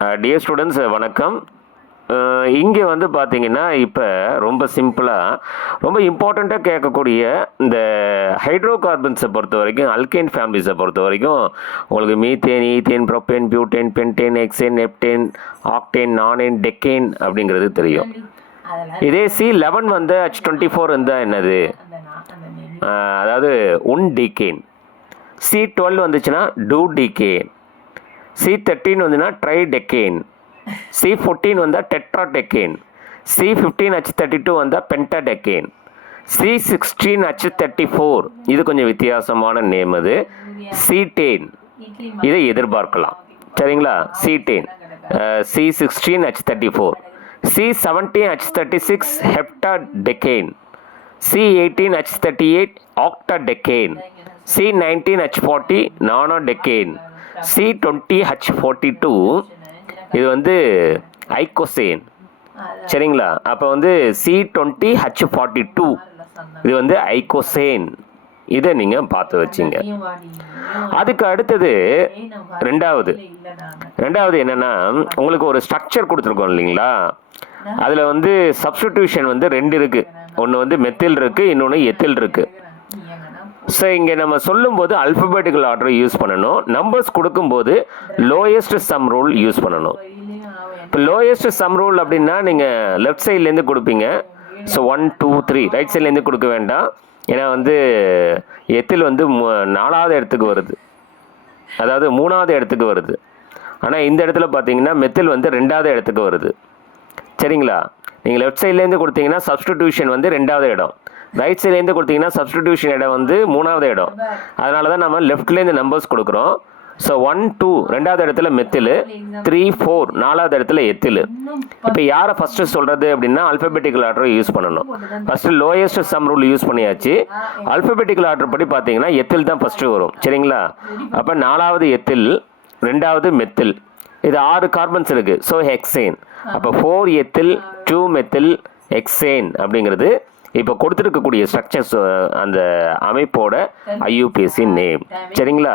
Dear students வணக்கம். இங்கே வந்து பார்த்தீங்கன்னா இப்போ ரொம்ப சிம்பிளாக ரொம்ப இம்பார்ட்டண்ட்டாக கேட்கக்கூடிய இந்த ஹைட்ரோ கார்பன்ஸை பொறுத்த வரைக்கும் அல்கைன் ஃபேமிலிஸை பொறுத்த வரைக்கும் உங்களுக்கு methane, ethane, propane, butane, pentane, hexane, heptane, octane, nonane, decane அப்படிங்கிறது தெரியும். இதே C11 வந்து H24 இருந்தால் என்னது? அதாவது உன் டீகேன். C12 வந்துச்சுன்னா டூ டீகேன். C13 வந்துன்னா ட்ரை டெக்கேன். C14 வந்தால் டெட்ராடெக்கேன். C15 H32 வந்தால் பென்டாடெக்கேன். C16 H34 இது கொஞ்சம் வித்தியாசமான நேம். அது C10 இதை எதிர்பார்க்கலாம். சரிங்களா? C10 C16 H34. C17 H36 ஹெப்டாடெக்கேன். C18 H38 ஆக்டாடெக்கேன். C19 H40 நானோடெக்கேன். C20 H42 இது வந்து ஐகோசேன். சரிங்களா? அப்போ வந்து C20 H42 இது வந்து ஐகோசேன். இதை நீங்கள் பார்த்து வச்சிங்க. அதுக்கு அடுத்தது ரெண்டாவது என்னென்னா, உங்களுக்கு ஒரு ஸ்ட்ரக்சர் கொடுத்துருக்கோம் இல்லைங்களா? அதில் வந்து சப்ஸ்டிடியூஷன் வந்து ரெண்டு இருக்குது. ஒன்று வந்து மெத்தில் இருக்குது, இன்னொன்று எத்தில் இருக்குது. ஸோ இங்கே நம்ம சொல்லும்போது அல்ஃபபெட்டிக்கல் ஆர்டர் யூஸ் பண்ணணும். நம்பர்ஸ் கொடுக்கும்போது லோயஸ்ட் சம் ரூல் யூஸ் பண்ணணும். இப்போ லோயஸ்ட் சம் ரூல் அப்படின்னா நீங்கள் லெஃப்ட் சைட்லேருந்து கொடுப்பீங்க. ஸோ 1 2 3 ரைட் சைட்லேருந்து கொடுக்க வேண்டாம். ஏன்னா வந்து எத்தில் வந்து 4வது இடத்துக்கு வருது, அதாவது 3வது இடத்துக்கு வருது. ஆனால் இந்த இடத்துல பார்த்தீங்கன்னா மெத்தில் வந்து 2வது இடத்துக்கு வருது. சரிங்களா? நீங்கள் லெஃப்ட் சைட்லேருந்து கொடுத்தீங்கன்னா சப்ஸ்டிடியூஷன் வந்து 2வது இடம், ரைட் சைட்லேருந்து கொடுத்தீங்கன்னா சப்ஸ்டிடியூஷன் இடம் வந்து 3வது இடம். அதனால தான் நம்ம லெஃப்ட்லேருந்து நம்பர்ஸ் கொடுக்குறோம். ஸோ 1 2 2வது இடத்துல மெத்தில், 3 4 4வது இடத்துல எத்தில். இப்போ யாரை ஃபஸ்ட்டு சொல்கிறது அப்படின்னா அல்ஃபபெட்டிக்கல் ஆர்டர் யூஸ் பண்ணணும். First lowest sum rule use பண்ணியாச்சு. அல்ஃபபெட்டிக்கல் ஆர்டர் படி பார்த்தீங்கன்னா எத்தில் தான் ஃபஸ்ட்டு வரும். சரிங்களா? அப்போ 4வது எத்தில், 2வது மெத்தில். இது 6 கார்பன்ஸ் இருக்குது. So hexane. அப்போ 4 எத்தில் 2 மெத்தில் ஹெக்சேன் அப்படிங்கிறது இப்போ கொடுத்துருக்கக்கூடிய ஸ்ட்ரக்சர்ஸ், அந்த அமைப்போட IUPAC நேம். சரிங்களா?